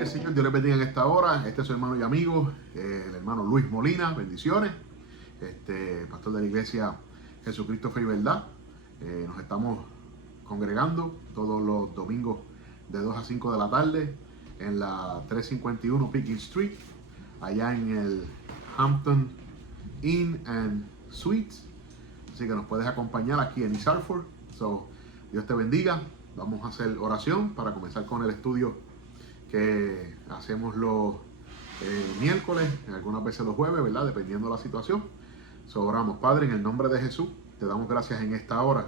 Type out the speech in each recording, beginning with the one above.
el Señor, Dios les bendiga en esta hora. Este es su hermano y amigo, el hermano Luis Molina. Bendiciones. Pastor de la iglesia Jesucristo Fe y Verdad. Nos estamos congregando todos los domingos de 2 a 5 de la tarde en la 351 Picking Street, allá en el Hampton Inn and Suites. Así que nos puedes acompañar aquí en East Hartford. Dios te bendiga. Vamos a hacer oración para comenzar con el estudio que hacemos los miércoles, algunas veces los jueves, ¿verdad? Dependiendo de la situación. Oramos. Padre, en el nombre de Jesús, te damos gracias en esta hora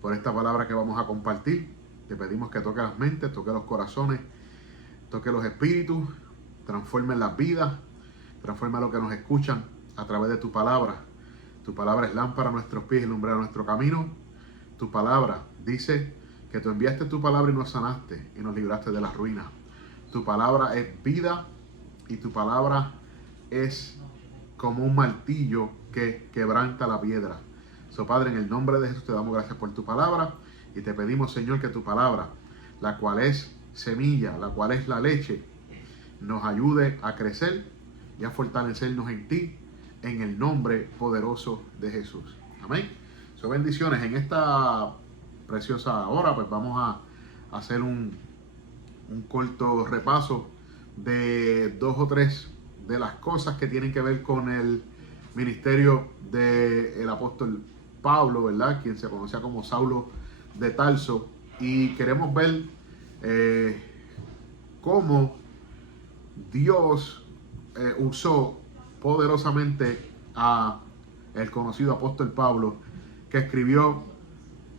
por esta palabra que vamos a compartir. Te pedimos que toque las mentes, toque los corazones, toque los espíritus, transforme las vidas, transforme a los que nos escuchan a través de tu palabra. Tu palabra es lámpara a nuestros pies y lumbrera a nuestro camino. Tu palabra dice que tú enviaste tu palabra y nos sanaste y nos libraste de las ruinas. Tu palabra es vida y tu palabra es como un martillo que quebranta la piedra. Padre, en el nombre de Jesús te damos gracias por tu palabra y te pedimos, Señor, que tu palabra, la cual es semilla, la cual es la leche, nos ayude a crecer y a fortalecernos en ti, en el nombre poderoso de Jesús. Amén. Bendiciones. En esta preciosa hora, pues vamos a hacer un corto repaso de 2 o 3 de las cosas que tienen que ver con el ministerio del apóstol Pablo, ¿verdad? Quien se conocía como Saulo de Tarso. Y queremos ver cómo Dios usó poderosamente a el conocido apóstol Pablo, que escribió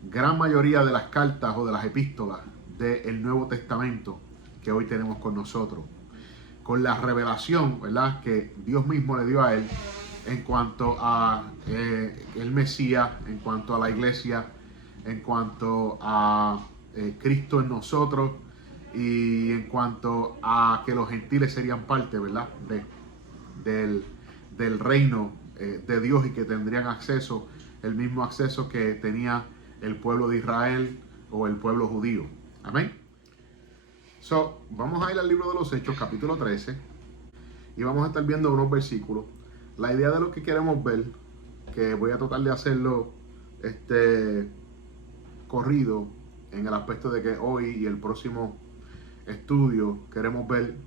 gran mayoría de las cartas o de las epístolas del Nuevo Testamento que hoy tenemos con nosotros, con la revelación, ¿verdad?, que Dios mismo le dio a él en cuanto a el Mesías, en cuanto a la iglesia, en cuanto a Cristo en nosotros y en cuanto a que los gentiles serían parte, ¿verdad?, del reino de Dios y que tendrían acceso, el mismo acceso que tenía el pueblo de Israel o el pueblo judío. Amén. Vamos a ir al libro de los Hechos, capítulo 13, y vamos a estar viendo unos versículos. La idea de lo que queremos ver, que voy a tratar de hacerlo corrido, en el aspecto de que hoy y el próximo estudio queremos ver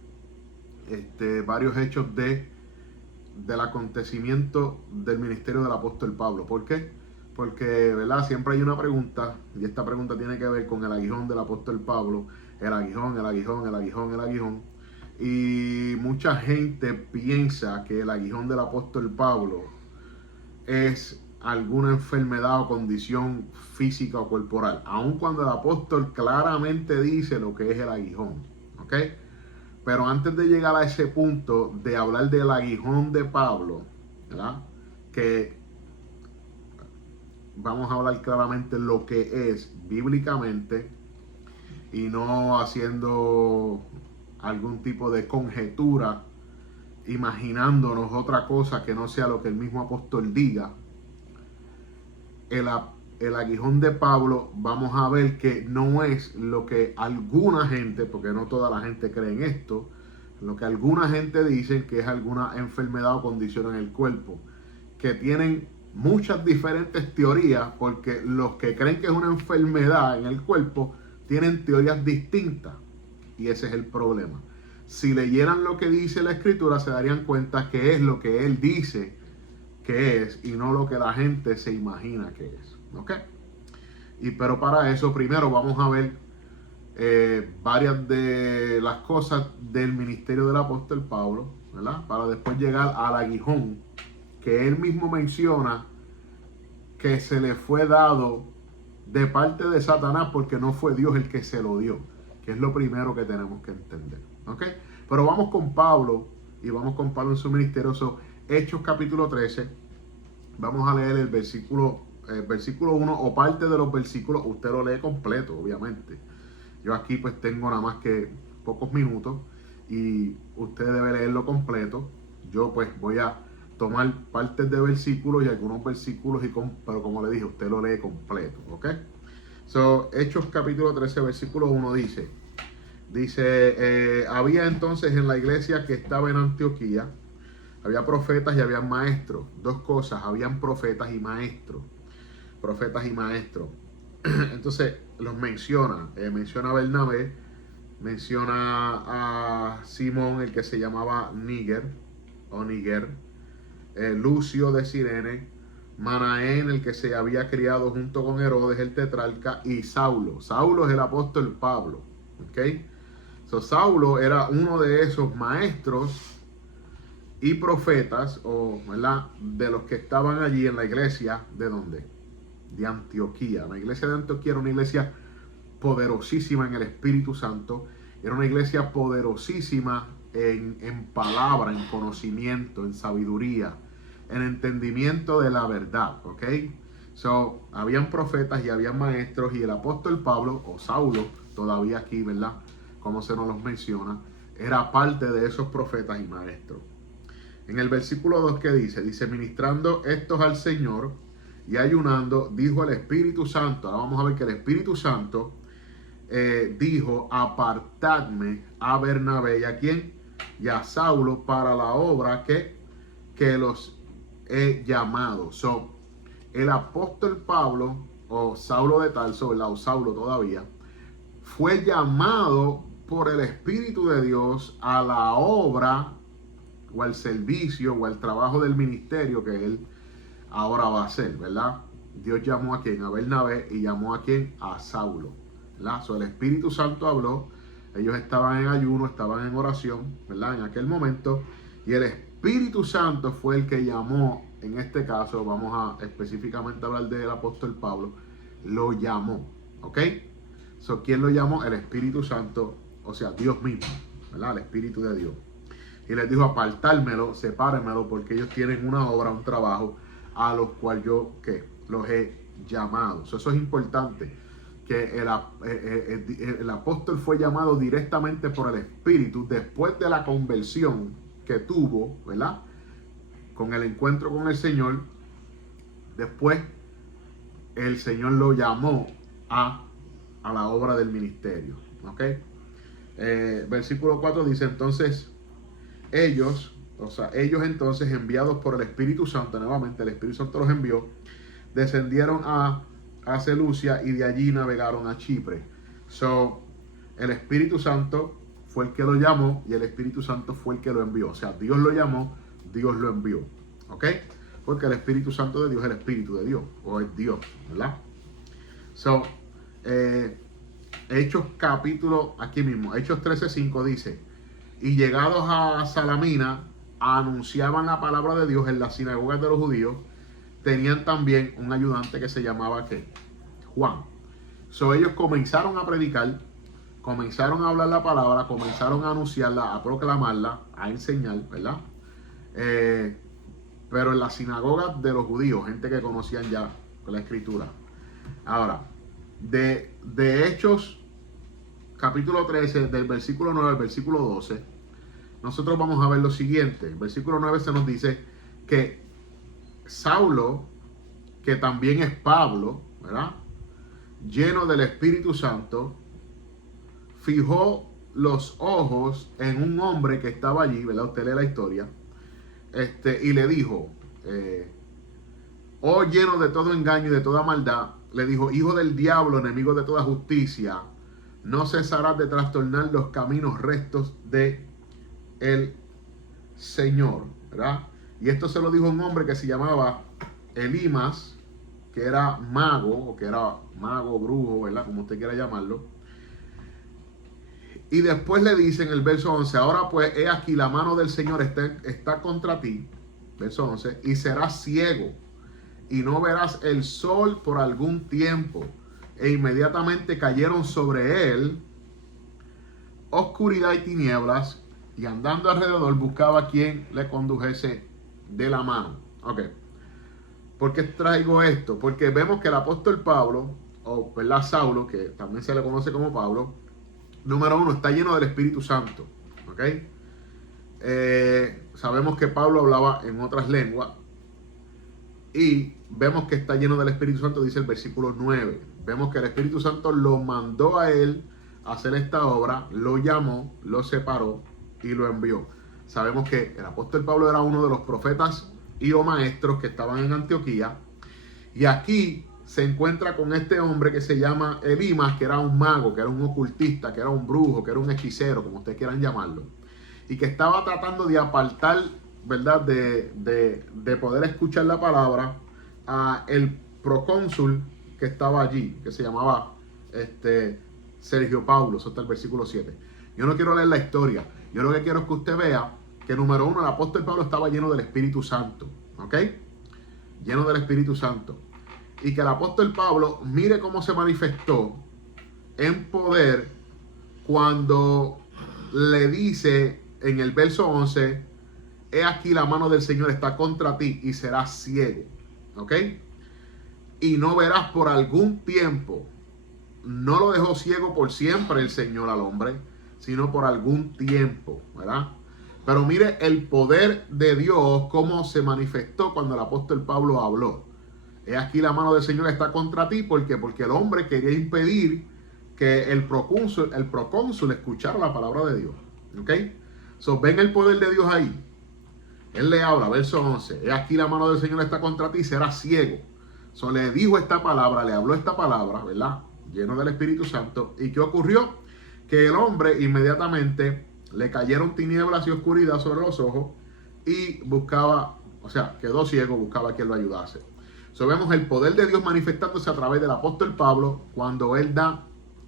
varios hechos del acontecimiento del ministerio del apóstol Pablo. ¿Por qué? Porque, ¿verdad?, siempre hay una pregunta, y esta pregunta tiene que ver con el aguijón del apóstol Pablo, el aguijón, el aguijón, el aguijón, el aguijón. Y mucha gente piensa que el aguijón del apóstol Pablo es alguna enfermedad o condición física o corporal, aun cuando el apóstol claramente dice lo que es el aguijón, ¿ok? Pero antes de llegar a ese punto de hablar del aguijón de Pablo, ¿verdad?, que vamos a hablar claramente lo que es bíblicamente y no haciendo algún tipo de conjetura, imaginándonos otra cosa que no sea lo que el mismo apóstol diga. El aguijón de Pablo, vamos a ver que no es lo que alguna gente, porque no toda la gente cree en esto, lo que alguna gente dice que es alguna enfermedad o condición en el cuerpo, que tienen muchas diferentes teorías, porque los que creen que es una enfermedad en el cuerpo tienen teorías distintas, y ese es el problema. Si leyeran lo que dice la escritura, se darían cuenta que es lo que él dice que es y no lo que la gente se imagina que es, ¿ok? Pero para eso primero vamos a ver varias de las cosas del ministerio del apóstol Pablo, ¿verdad?, para después llegar al aguijón que él mismo menciona que se le fue dado de parte de Satanás, porque no fue Dios el que se lo dio, que es lo primero que tenemos que entender, ¿ok? Pero vamos con Pablo, y vamos con Pablo en su ministerio. Hechos capítulo 13, vamos a leer el versículo 1 o parte de los versículos. Usted lo lee completo, obviamente. Yo aquí pues tengo nada más que pocos minutos y usted debe leerlo completo. Yo pues voy a tomar partes de versículos y algunos versículos, pero como le dije, usted lo lee completo, ¿ok? Hechos capítulo 13, versículo 1 dice: Dice, había entonces en la iglesia que estaba en Antioquía, había profetas y había maestros. Dos cosas, habían profetas y maestros. Profetas y maestros. Entonces los menciona. Menciona a Bernabé, menciona a Simón, el que se llamaba Níger, o Níger, Lucio de Cirene, Manaén, el que se había criado junto con Herodes, el tetrarca, y Saulo. Saulo es el apóstol Pablo. ¿Ok? So, Saulo era uno de esos maestros y profetas, o ¿verdad?, de los que estaban allí en la iglesia. ¿De dónde? De Antioquía. La iglesia de Antioquía era una iglesia poderosísima en el Espíritu Santo. Era una iglesia poderosísima en palabra, en conocimiento, en sabiduría, en entendimiento de la verdad. ¿Ok? So, habían profetas y habían maestros, y el apóstol Pablo, o Saulo, todavía aquí, ¿verdad?, como se nos los menciona, era parte de esos profetas y maestros. En el versículo 2, ¿qué dice? Dice, ministrando estos al Señor y ayunando, dijo el Espíritu Santo. Ahora vamos a ver que el Espíritu Santo dijo, apartadme a Bernabé, ¿y a quién? Y a Saulo, para la obra que los he llamado. So, el apóstol Pablo, o Saulo de Tarso, ¿verdad?, o Saulo todavía, fue llamado por el Espíritu de Dios a la obra, o al servicio, o al trabajo del ministerio que él ahora va a hacer, ¿verdad? Dios llamó a quien, a Bernabé, y llamó a quien, a Saulo, ¿verdad? So, el Espíritu Santo habló, ellos estaban en ayuno, estaban en oración, ¿verdad?, en aquel momento, y el Espíritu Santo fue el que llamó, en este caso, vamos a específicamente hablar del apóstol Pablo, lo llamó, ¿ok? So, ¿quién lo llamó? El Espíritu Santo, o sea, Dios mismo, ¿verdad? El Espíritu de Dios. Y les dijo, apartármelo, sepárenmelo, porque ellos tienen una obra, un trabajo, a los cuales yo, ¿qué?, los he llamado. So, eso es importante, que el apóstol fue llamado directamente por el Espíritu después de la conversión que tuvo, ¿verdad?, con el encuentro con el Señor. Después el Señor lo llamó a la obra del ministerio. ¿Ok? Versículo 4 dice, entonces ellos entonces, enviados por el Espíritu Santo, nuevamente el Espíritu Santo los envió, descendieron a Seleucia, y de allí navegaron a Chipre. So, el Espíritu Santo fue el que lo llamó, y el Espíritu Santo fue el que lo envió. O sea, Dios lo llamó, Dios lo envió. ¿Ok? Porque el Espíritu Santo de Dios es el Espíritu de Dios, o es Dios, ¿verdad? So, Hechos capítulo, aquí mismo, Hechos 13:5 dice, y llegados a Salamina, anunciaban la palabra de Dios en las sinagogas de los judíos. Tenían también un ayudante que se llamaba, ¿qué?, Juan. So, ellos comenzaron a predicar, comenzaron a hablar la palabra, comenzaron a anunciarla, a proclamarla, a enseñar, ¿verdad? Pero en las sinagogas de los judíos, gente que conocían ya la escritura. Ahora, de Hechos capítulo 13, del versículo 9 al versículo 12, nosotros vamos a ver lo siguiente. El versículo 9 se nos dice que Saulo, que también es Pablo, ¿verdad?, lleno del Espíritu Santo, fijó los ojos en un hombre que estaba allí, ¿verdad? Usted lee la historia, y le dijo, oh lleno de todo engaño y de toda maldad, le dijo, hijo del diablo, enemigo de toda justicia, no cesarás de trastornar los caminos rectos de el Señor, ¿verdad? Y esto se lo dijo un hombre que se llamaba Elimas, que era mago, o que era mago, brujo, ¿verdad?, como usted quiera llamarlo. Y después le dice en el verso 11, ahora pues he aquí la mano del Señor está contra ti, verso 11, y serás ciego y no verás el sol por algún tiempo. E inmediatamente cayeron sobre él oscuridad y tinieblas, y andando alrededor buscaba quien le condujese de la mano. Ok. ¿Por qué traigo esto? Porque vemos que el apóstol Pablo, o ¿verdad?, Saulo, que también se le conoce como Pablo, número uno, está lleno del Espíritu Santo. ¿Ok? Sabemos que Pablo hablaba en otras lenguas, y vemos que está lleno del Espíritu Santo, dice el versículo 9. Vemos que el Espíritu Santo lo mandó a él hacer esta obra, lo llamó, lo separó y lo envió. Sabemos que el apóstol Pablo era uno de los profetas y o maestros que estaban en Antioquía. Y aquí se encuentra con este hombre que se llama Elimas, que era un mago, que era un ocultista, que era un brujo, que era un hechicero, como ustedes quieran llamarlo. Y que estaba tratando de apartar, ¿verdad?, de poder escuchar la palabra a el procónsul que estaba allí, que se llamaba Sergio Paulo. Eso está el versículo 7. Yo no quiero leer la historia. Yo lo que quiero es que usted vea que, número uno, el apóstol Pablo estaba lleno del Espíritu Santo. ¿Ok? Lleno del Espíritu Santo. Y que el apóstol Pablo, mire cómo se manifestó en poder cuando le dice en el verso 11, he aquí la mano del Señor está contra ti y serás ciego. ¿Ok? Y no verás por algún tiempo. No lo dejó ciego por siempre el Señor al hombre, sino por algún tiempo, ¿verdad? Pero mire el poder de Dios, cómo se manifestó cuando el apóstol Pablo habló. He aquí la mano del Señor está contra ti. ¿Por qué? Porque el hombre quería impedir que el procónsul escuchara la palabra de Dios. ¿Ok? So, ven el poder de Dios ahí. Él le habla, verso 11. He aquí la mano del Señor está contra ti, serás ciego. So, le dijo esta palabra, le habló esta palabra, ¿verdad? Lleno del Espíritu Santo. ¿Y qué ocurrió? Que el hombre inmediatamente le cayeron tinieblas y oscuridad sobre los ojos y buscaba, o sea, quedó ciego, buscaba a quien lo ayudase. So, vemos el poder de Dios manifestándose a través del apóstol Pablo cuando él da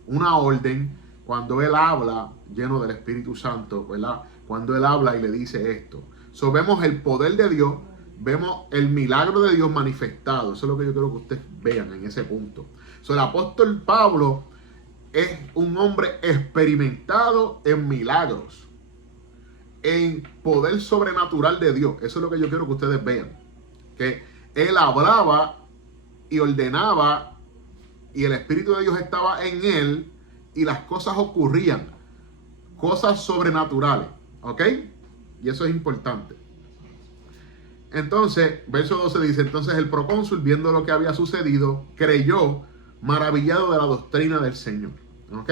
una orden, cuando él habla lleno del Espíritu Santo, ¿verdad? Cuando él habla y le dice esto. So, vemos el poder de Dios, vemos el milagro de Dios manifestado. Eso es lo que yo quiero que ustedes vean en ese punto. So, el apóstol Pablo es un hombre experimentado en milagros, en poder sobrenatural de Dios. Eso es lo que yo quiero que ustedes vean. Que él hablaba y ordenaba y el Espíritu de Dios estaba en él y las cosas ocurrían. Cosas sobrenaturales. ¿Ok? Y eso es importante. Entonces, verso 12 dice, entonces el procónsul, viendo lo que había sucedido, creyó, maravillado de la doctrina del Señor. ¿Ok?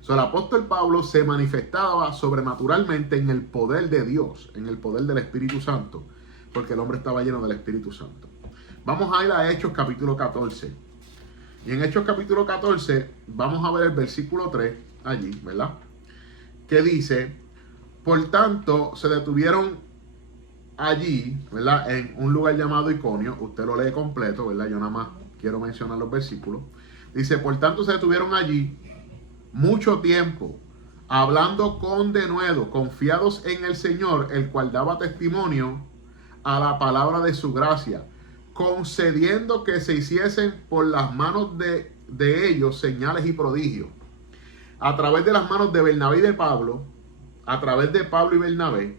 So, el apóstol Pablo se manifestaba sobrenaturalmente en el poder de Dios, en el poder del Espíritu Santo, porque el hombre estaba lleno del Espíritu Santo. Vamos a ir a Hechos capítulo 14. Y en Hechos capítulo 14 vamos a ver el versículo 3 allí, ¿verdad? Que dice, por tanto se detuvieron allí, ¿verdad? En un lugar llamado Iconio. Usted lo lee completo, ¿verdad? Yo nada más quiero mencionar los versículos. Dice, por tanto se detuvieron allí mucho tiempo, hablando con denuedo, confiados en el Señor, el cual daba testimonio a la palabra de su gracia, concediendo que se hiciesen por las manos de ellos señales y prodigios. A través de las manos de Bernabé y de Pablo, a través de Pablo y Bernabé,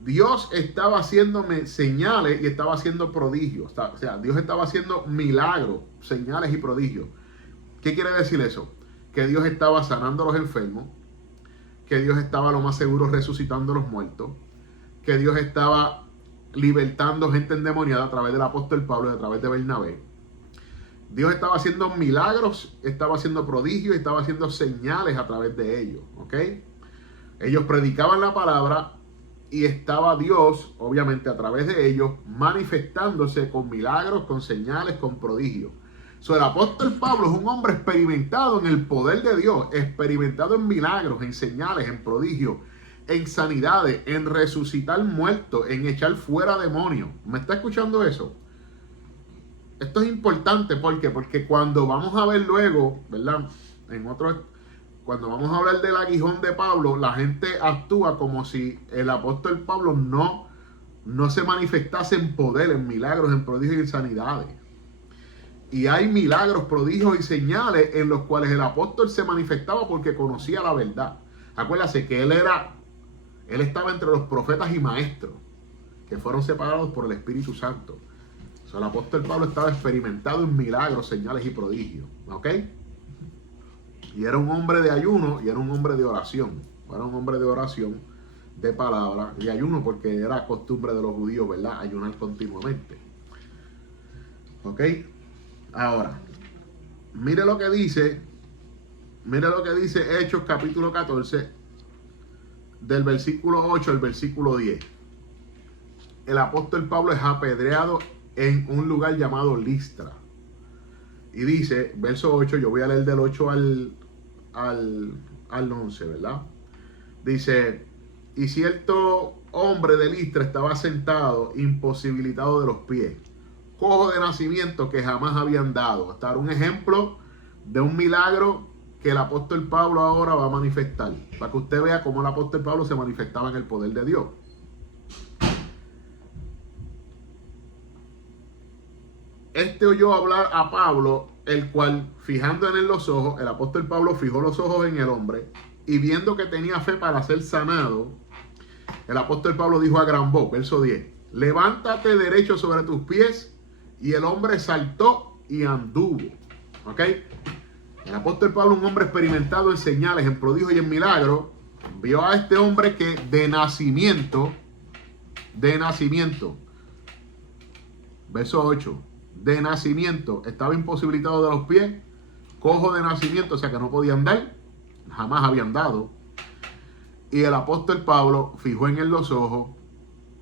Dios estaba haciendo señales y estaba haciendo prodigios. O sea, Dios estaba haciendo milagros, señales y prodigios. ¿Qué quiere decir eso? Que Dios estaba sanando a los enfermos, que Dios estaba lo más seguro resucitando a los muertos, que Dios estaba libertando gente endemoniada a través del apóstol Pablo y a través de Bernabé. Dios estaba haciendo milagros, estaba haciendo prodigios, estaba haciendo señales a través de ellos. ¿Ok? Ellos predicaban la palabra y estaba Dios, obviamente a través de ellos, manifestándose con milagros, con señales, con prodigios. So, el apóstol Pablo es un hombre experimentado en el poder de Dios, experimentado en milagros, en señales, en prodigios, en sanidades, en resucitar muertos, en echar fuera demonios. ¿Me está escuchando eso? Esto es importante, ¿por qué? Porque cuando vamos a ver luego, ¿verdad? Cuando vamos a hablar del aguijón de Pablo, la gente actúa como si el apóstol Pablo no se manifestase en poder, en milagros, en prodigios y en sanidades. Y hay milagros, prodigios y señales en los cuales el apóstol se manifestaba porque conocía la verdad. Acuérdase que él estaba entre los profetas y maestros que fueron separados por el Espíritu Santo. O sea, el apóstol Pablo estaba experimentado en milagros, señales y prodigios. ¿Ok? Y era un hombre de ayuno y era un hombre de oración. Era un hombre de oración, de palabra y ayuno, porque era costumbre de los judíos, ¿verdad? Ayunar continuamente. ¿Ok? Ahora, mire lo que dice mira lo que dice Hechos capítulo 14, del versículo 8 al versículo 10. El apóstol Pablo es apedreado en un lugar llamado Listra. Y dice, verso 8, yo voy a leer del 8 al 11, ¿verdad? Dice, y cierto hombre de Listra estaba sentado, imposibilitado de los pies, cojo de nacimiento que jamás habían dado. Hasta un ejemplo de un milagro que el apóstol Pablo ahora va a manifestar, para que usted vea cómo el apóstol Pablo se manifestaba en el poder de Dios. Este oyó hablar a Pablo, el cual, fijando en él los ojos, el apóstol Pablo fijó los ojos en el hombre, y viendo que tenía fe para ser sanado, el apóstol Pablo dijo a gran voz, verso 10, levántate derecho sobre tus pies, y el hombre saltó y anduvo. ¿Ok? El apóstol Pablo, un hombre experimentado en señales, en prodigios y en milagros, vio a este hombre que de nacimiento, verso 8, de nacimiento, estaba imposibilitado de los pies, cojo de nacimiento, o sea que no podía andar, jamás había andado. Y el apóstol Pablo fijó en él los ojos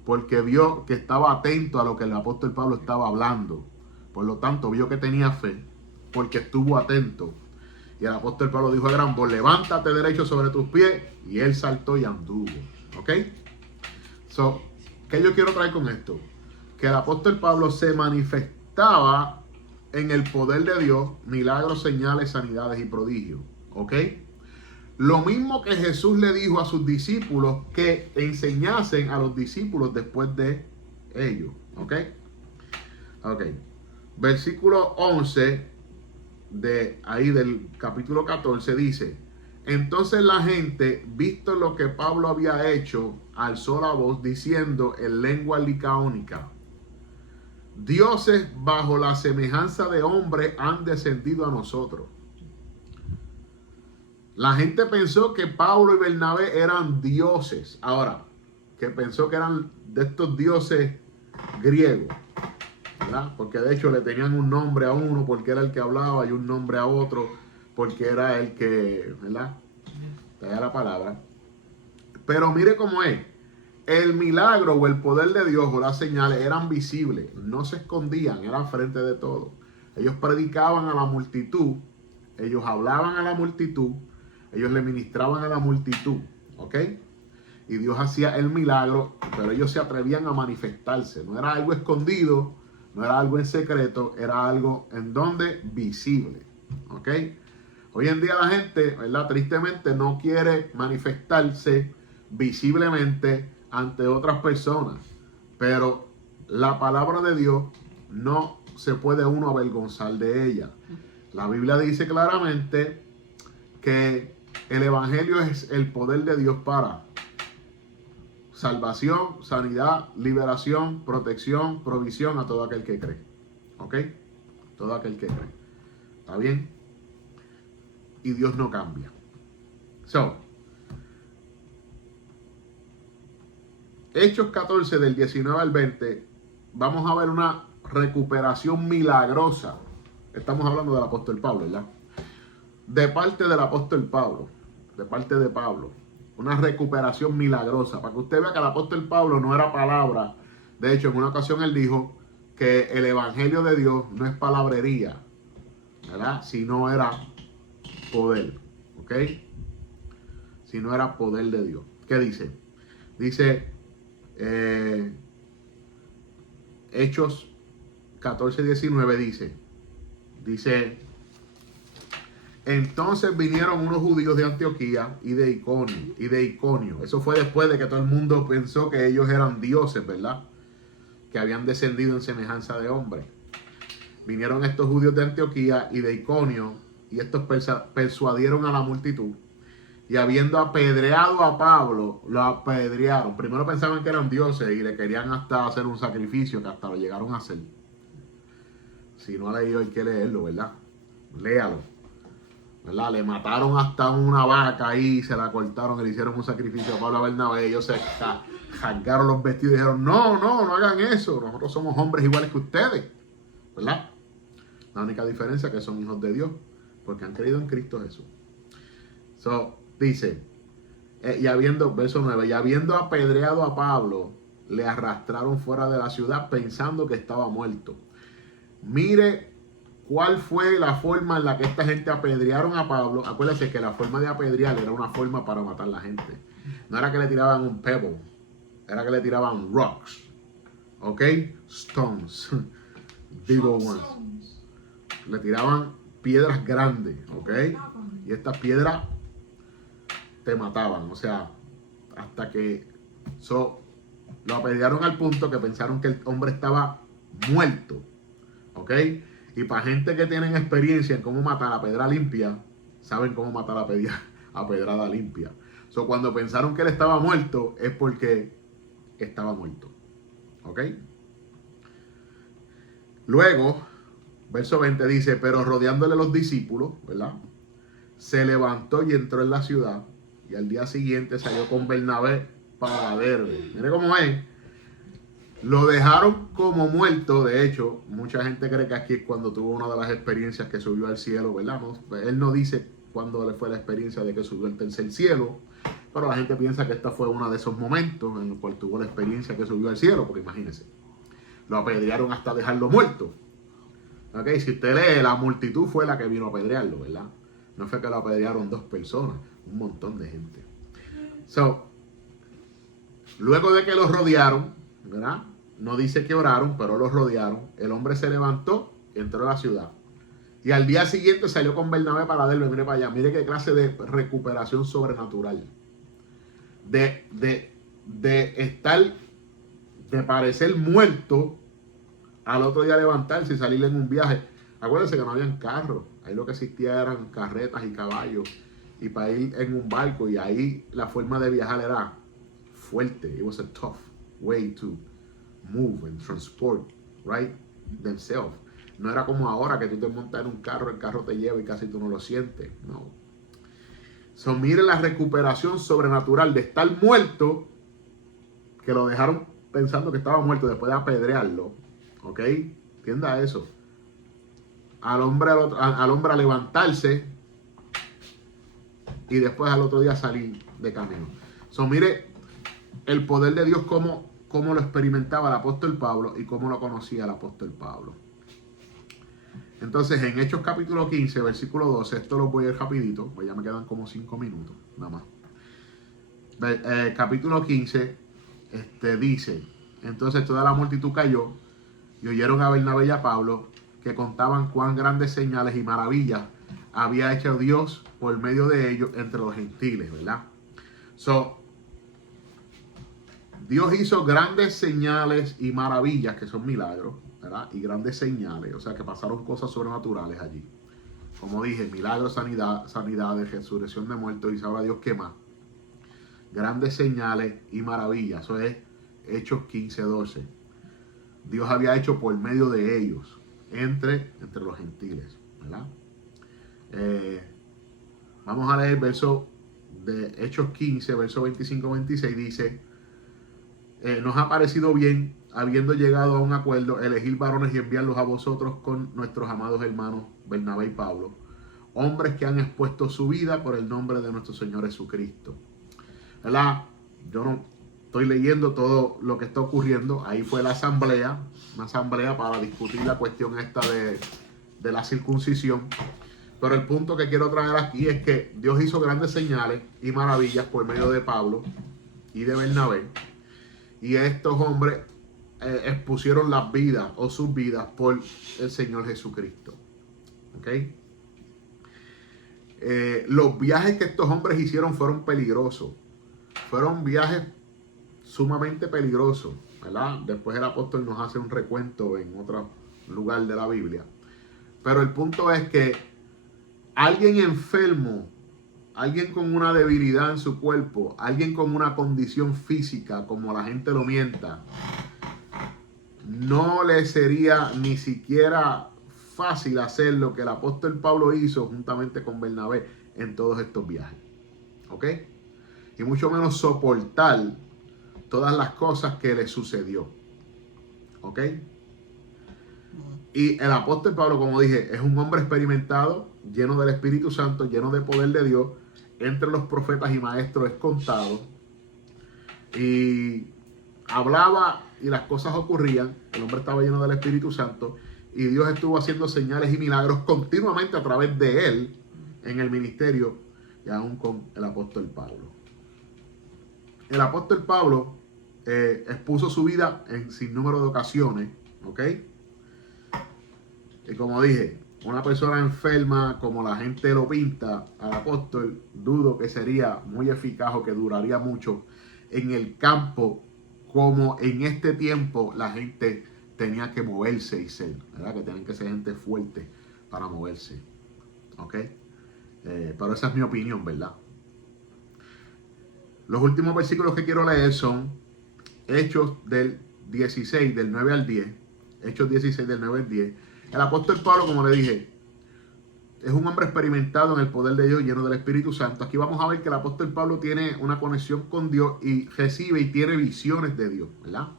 porque vio que estaba atento a lo que el apóstol Pablo estaba hablando. Por lo tanto, vio que tenía fe porque estuvo atento. Y el apóstol Pablo dijo a gran voz, levántate derecho sobre tus pies. Y él saltó y anduvo. ¿Ok? So, ¿qué yo quiero traer con esto? Que el apóstol Pablo se manifestaba en el poder de Dios, milagros, señales, sanidades y prodigios. ¿Ok? Lo mismo que Jesús le dijo a sus discípulos que enseñasen a los discípulos después de ellos. ¿Ok? Ok. Versículo 11 de ahí del capítulo 14 dice, entonces la gente, visto lo que Pablo había hecho, alzó la voz diciendo en lengua licaónica, dioses bajo la semejanza de hombres han descendido a nosotros. La gente pensó que Pablo y Bernabé eran dioses. Ahora, que pensó que eran de estos dioses griegos, ¿verdad? Porque de hecho le tenían un nombre a uno porque era el que hablaba y un nombre a otro porque era el que, ¿verdad? Traía la palabra. Pero mire cómo es. El milagro o el poder de Dios o las señales eran visibles, no se escondían, eran frente de todo. Ellos predicaban a la multitud, ellos hablaban a la multitud, ellos le ministraban a la multitud, ¿ok? Y Dios hacía el milagro, pero ellos se atrevían a manifestarse. No era algo escondido, no era algo en secreto, era algo en donde visible, ¿ok? Hoy en día la gente, ¿verdad? Tristemente no quiere manifestarse visiblemente ante otras personas, pero la palabra de Dios no se puede uno avergonzar de ella. La Biblia dice claramente que el evangelio es el poder de Dios para salvación, sanidad, liberación, protección, provisión a todo aquel que cree. ¿Ok? Todo aquel que cree. ¿Está bien? Y Dios no cambia. Hechos 14 del 19 al 20, vamos a ver una recuperación milagrosa. Estamos hablando del apóstol Pablo, ¿verdad? De parte del apóstol Pablo, de parte de Pablo, una recuperación milagrosa, para que usted vea que el apóstol Pablo no era palabra. De hecho, en una ocasión él dijo que el evangelio de Dios no es palabrería, ¿verdad? Sino era poder, ¿ok? Sino era poder de Dios. ¿Qué dice? Dice Hechos 14:19 dice, entonces vinieron unos judíos de Antioquía y de Iconio. Eso fue después de que todo el mundo pensó que ellos eran dioses, ¿verdad? Que habían descendido en semejanza de hombres. Vinieron estos judíos de Antioquía y de Iconio, y estos persuadieron a la multitud. Y habiendo apedreado a Pablo, lo apedrearon. Primero pensaban que eran dioses y le querían hasta hacer un sacrificio, que hasta lo llegaron a hacer. Si no ha leído, hay que leerlo, ¿verdad? Léalo, ¿verdad? Le mataron hasta una vaca ahí, se la cortaron y le hicieron un sacrificio a Pablo y a Bernabé. Ellos se jangaron los vestidos y dijeron, no hagan eso. Nosotros somos hombres iguales que ustedes, ¿verdad? La única diferencia es que son hijos de Dios, porque han creído en Cristo Jesús. Dice, verso 9, y habiendo apedreado a Pablo, le arrastraron fuera de la ciudad pensando que estaba muerto. Mire cuál fue la forma en la que esta gente apedrearon a Pablo. Acuérdense que la forma de apedrear era una forma para matar a la gente. No era que le tiraban un pebble, era que le tiraban rocks, ¿ok? Stones, big old ones. Le tiraban piedras grandes, ¿ok? Y estas piedras te mataban, o sea, hasta que lo apedrearon al punto que pensaron que el hombre estaba muerto, ¿ok? Y para gente que tienen experiencia en cómo matar a pedra limpia, saben cómo matar a pedrada limpia. Cuando pensaron que él estaba muerto, es porque estaba muerto, ¿ok? Luego, verso 20 dice, pero rodeándole los discípulos, ¿verdad? Se levantó y entró en la ciudad, y al día siguiente salió con Bernabé para Derbe. Mire cómo es. Lo dejaron como muerto. De hecho, mucha gente cree que aquí es cuando tuvo una de las experiencias que subió al cielo, ¿verdad? Él no dice cuándo le fue la experiencia de que subió al tercer cielo, pero la gente piensa que esta fue uno de esos momentos en los cuales tuvo la experiencia que subió al cielo, porque imagínense, lo apedrearon hasta dejarlo muerto. ¿Ok? Si usted lee, la multitud fue la que vino a apedrearlo, ¿verdad? No fue que lo apedrearon 2 personas, un montón de gente. Luego de que los rodearon, ¿verdad? No dice que oraron, pero los rodearon. El hombre se levantó y entró a la ciudad. Y al día siguiente salió con Bernabé para Derbe. Mire para allá. Mire qué clase de recuperación sobrenatural. De parecer muerto, al otro día levantarse y salir en un viaje. Acuérdense que no habían carros. Ahí lo que existía eran carretas y caballos. Y para ir en un barco. Y ahí la forma de viajar era fuerte. It was a tough way to move and transport, right, themselves. No era como ahora que tú te montas en un carro, el carro te lleva y casi tú no lo sientes. No. Mire la recuperación sobrenatural de estar muerto, que lo dejaron pensando que estaba muerto después de apedrearlo. ¿Ok? Entienda eso. Al hombre a levantarse y después al otro día salir de camino. Mire el poder de Dios cómo lo experimentaba el apóstol Pablo y cómo lo conocía el apóstol Pablo. Entonces, en Hechos capítulo 15, versículo 12, esto lo voy a ir rapidito, pues ya me quedan como 5 minutos, nada más. Capítulo 15, dice, entonces toda la multitud cayó y oyeron a Bernabé y a Pablo que contaban cuán grandes señales y maravillas había hecho Dios por medio de ellos entre los gentiles, ¿verdad? Dios hizo grandes señales y maravillas, que son milagros, ¿verdad? Y grandes señales, o sea que pasaron cosas sobrenaturales allí. Como dije, milagros, sanidades, resurrección de muertos, y sabrá Dios qué más. Grandes señales y maravillas, eso es Hechos 15:12. Dios había hecho por medio de ellos, entre los gentiles, ¿verdad? Vamos a leer el verso de Hechos 15, verso 25-26, dice, nos ha parecido bien, habiendo llegado a un acuerdo, elegir varones y enviarlos a vosotros con nuestros amados hermanos Bernabé y Pablo, hombres que han expuesto su vida por el nombre de nuestro Señor Jesucristo. ¿Verdad? Yo no estoy leyendo todo lo que está ocurriendo. Ahí fue la asamblea, una asamblea para discutir la cuestión esta de la circuncisión. Pero el punto que quiero traer aquí es que Dios hizo grandes señales y maravillas por medio de Pablo y de Bernabé. Y estos hombres expusieron las vidas o sus vidas por el Señor Jesucristo. ¿Ok? Los viajes que estos hombres hicieron fueron peligrosos. Fueron viajes sumamente peligrosos, ¿verdad? Después el apóstol nos hace un recuento en otro lugar de la Biblia. Pero el punto es que alguien enfermo, alguien con una debilidad en su cuerpo, alguien con una condición física, como la gente lo mienta, no le sería ni siquiera fácil hacer lo que el apóstol Pablo hizo juntamente con Bernabé en todos estos viajes. ¿Ok? Y mucho menos soportar todas las cosas que le sucedió. ¿Ok? Y el apóstol Pablo, como dije, es un hombre experimentado, lleno del Espíritu Santo, lleno del poder de Dios. entre los profetas y maestros es contado. Y hablaba y las cosas ocurrían. El hombre estaba lleno del Espíritu Santo y Dios estuvo haciendo señales y milagros continuamente a través de él en el ministerio y aún con el apóstol Pablo. El apóstol Pablo expuso su vida en sinnúmero de ocasiones, ¿ok? Y como dije, una persona enferma como la gente lo pinta al apóstol, dudo que sería muy eficaz o que duraría mucho en el campo como en este tiempo la gente tenía que moverse y ser, ¿verdad? Que tienen que ser gente fuerte para moverse, ¿ok? Pero esa es mi opinión, ¿verdad? Los últimos versículos que quiero leer son Hechos del 16, del 9 al 10. Hechos 16, del 9 al 10. El apóstol Pablo, como le dije, es un hombre experimentado en el poder de Dios, lleno del Espíritu Santo. Aquí vamos a ver que el apóstol Pablo tiene una conexión con Dios y recibe y tiene visiones de Dios, ¿verdad?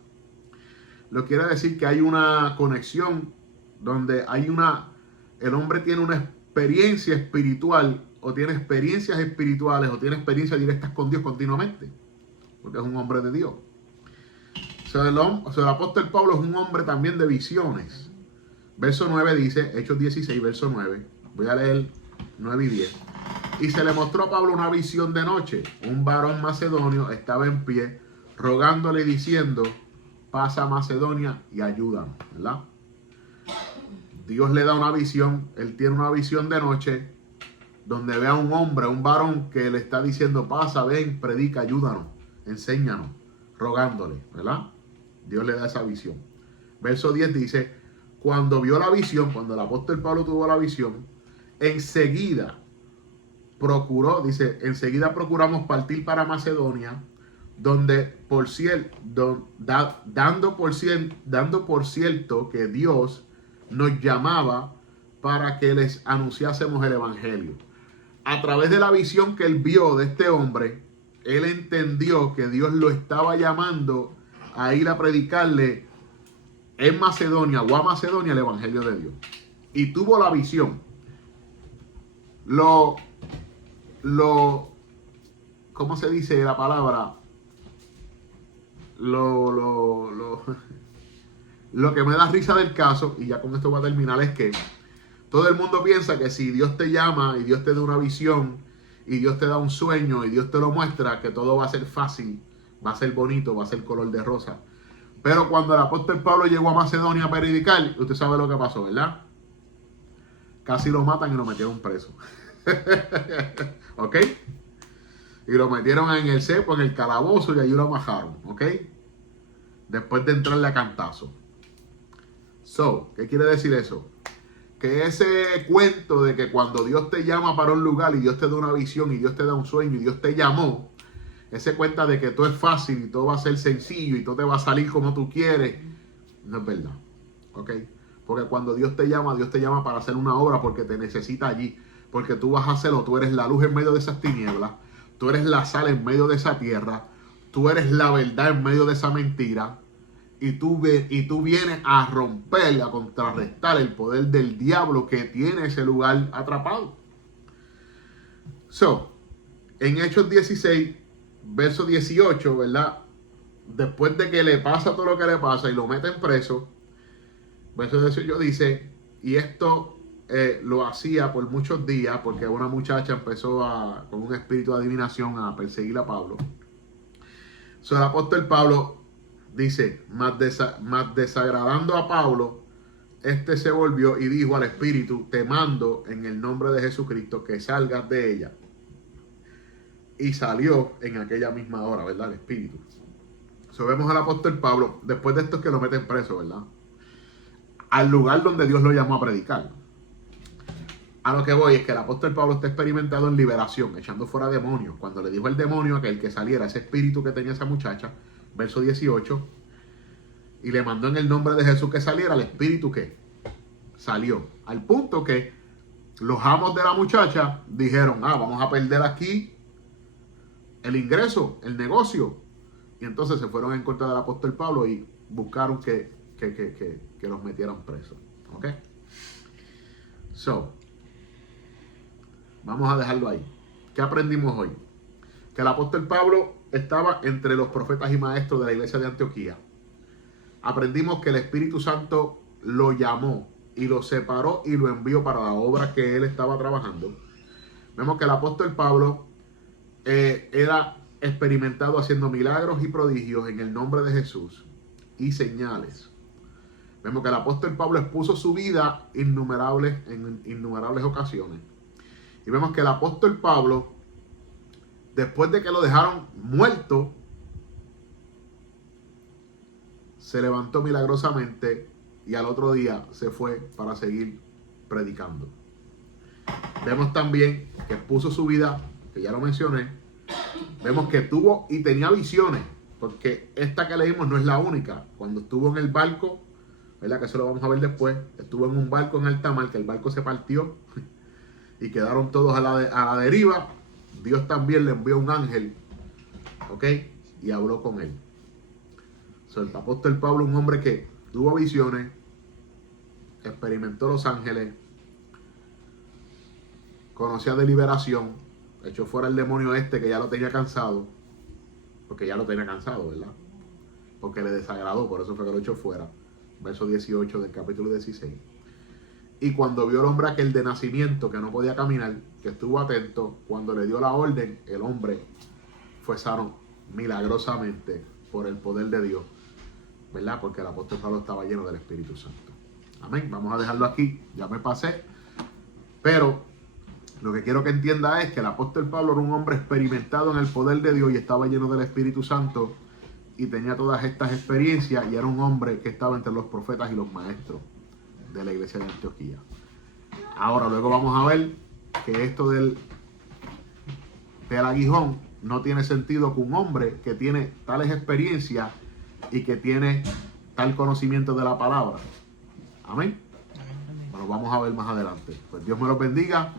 Lo quiere decir que hay una conexión donde el hombre tiene una experiencia espiritual o tiene experiencias espirituales o tiene experiencias directas con Dios continuamente, porque es un hombre de Dios. El apóstol Pablo es un hombre también de visiones. Verso 9 dice, Hechos 16, verso 9, voy a leer 9 y 10. Y se le mostró a Pablo una visión de noche. Un varón macedonio estaba en pie, rogándole y diciendo, pasa a Macedonia y ayúdanos, ¿verdad? Dios le da una visión, él tiene una visión de noche, donde ve a un hombre, un varón que le está diciendo, pasa, ven, predica, ayúdanos, enséñanos, rogándole, ¿verdad? Dios le da esa visión. Verso 10 dice, cuando vio la visión, cuando el apóstol Pablo tuvo la visión, enseguida procuramos partir para Macedonia, dando por cierto que Dios nos llamaba para que les anunciásemos el evangelio. A través de la visión que él vio de este hombre, él entendió que Dios lo estaba llamando a ir a predicarle en Macedonia o a Macedonia el evangelio de Dios. Y tuvo la visión. ¿Cómo se dice la palabra? Lo que me da risa del caso, y ya con esto voy a terminar, es que todo el mundo piensa que si Dios te llama y Dios te da una visión y Dios te da un sueño y Dios te lo muestra, que todo va a ser fácil, va a ser bonito, va a ser color de rosa. Pero cuando el apóstol Pablo llegó a Macedonia a predicar, usted sabe lo que pasó, ¿verdad? Casi lo matan y lo metieron preso. ¿Ok? Y lo metieron en el cepo, en el calabozo, y allí lo amajaron, ¿ok? Después de entrarle a cantazo. ¿Qué quiere decir eso? Que ese cuento de que cuando Dios te llama para un lugar y Dios te da una visión y Dios te da un sueño y Dios te llamó, ese cuenta de que todo es fácil y todo va a ser sencillo y todo te va a salir como tú quieres, no es verdad, ¿ok? Porque cuando Dios te llama para hacer una obra porque te necesita allí, porque tú vas a hacerlo, tú eres la luz en medio de esas tinieblas, tú eres la sal en medio de esa tierra, tú eres la verdad en medio de esa mentira, y tú vienes a romper, a contrarrestar el poder del diablo que tiene ese lugar atrapado. En Hechos 16, verso 18, ¿verdad? Después de que le pasa todo lo que le pasa y lo meten preso, verso 18 dice, y esto lo hacía por muchos días, porque una muchacha empezó con un espíritu de adivinación a perseguir a Pablo. El apóstol Pablo dice, más desagradando a Pablo, este se volvió y dijo al espíritu, te mando en el nombre de Jesucristo que salgas de ella. Y salió en aquella misma hora, ¿verdad? El espíritu. Vemos al apóstol Pablo, después de esto es que lo meten preso, ¿verdad? Al lugar donde Dios lo llamó a predicar. A lo que voy es que el apóstol Pablo está experimentado en liberación, echando fuera demonios. Cuando le dijo el demonio a que saliera, ese espíritu que tenía esa muchacha, verso 18, y le mandó en el nombre de Jesús que saliera, el espíritu que salió. Al punto que los amos de la muchacha dijeron, vamos a perder aquí el ingreso, el negocio. Y entonces se fueron en contra del apóstol Pablo y buscaron que los metieran presos. ¿Ok? Vamos a dejarlo ahí. ¿Qué aprendimos hoy? Que el apóstol Pablo estaba entre los profetas y maestros de la iglesia de Antioquía. Aprendimos que el Espíritu Santo lo llamó y lo separó y lo envió para la obra que él estaba trabajando. Vemos que el apóstol Pablo era experimentado haciendo milagros y prodigios en el nombre de Jesús y señales. Vemos que el apóstol Pablo expuso su vida en innumerables ocasiones. Y vemos que el apóstol Pablo, después de que lo dejaron muerto, se levantó milagrosamente y al otro día se fue para seguir predicando. Vemos también que expuso su vida, que ya lo mencioné. Vemos que tuvo y tenía visiones, porque esta que leímos no es la única. Cuando estuvo en el barco, ¿verdad? Que eso lo vamos a ver después. Estuvo en un barco en alta mar, que el barco se partió y quedaron todos a la deriva. Dios también le envió un ángel, ¿ok? Y habló con él. El apóstol Pablo, un hombre que tuvo visiones, experimentó los ángeles, conocía de liberación, echó fuera el demonio que ya lo tenía cansado, porque ya lo tenía cansado, ¿verdad? Porque le desagradó, por eso fue que lo echó fuera. Verso 18 del capítulo 16. Y cuando vio el hombre aquel de nacimiento que no podía caminar, que estuvo atento, cuando le dio la orden, el hombre fue sano milagrosamente por el poder de Dios, ¿verdad? Porque el apóstol Pablo estaba lleno del Espíritu Santo. Amén. Vamos a dejarlo aquí. Ya me pasé. Pero lo que quiero que entienda es que el apóstol Pablo era un hombre experimentado en el poder de Dios y estaba lleno del Espíritu Santo y tenía todas estas experiencias y era un hombre que estaba entre los profetas y los maestros de la iglesia de Antioquía. Ahora, luego vamos a ver que esto del aguijón no tiene sentido que un hombre que tiene tales experiencias y que tiene tal conocimiento de la palabra. Amén. Bueno, vamos a ver más adelante. Pues Dios me los bendiga.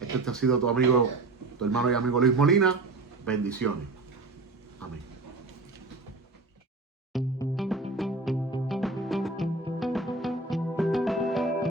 Este ha sido tu amigo, tu hermano y amigo Luis Molina. Bendiciones. Amén.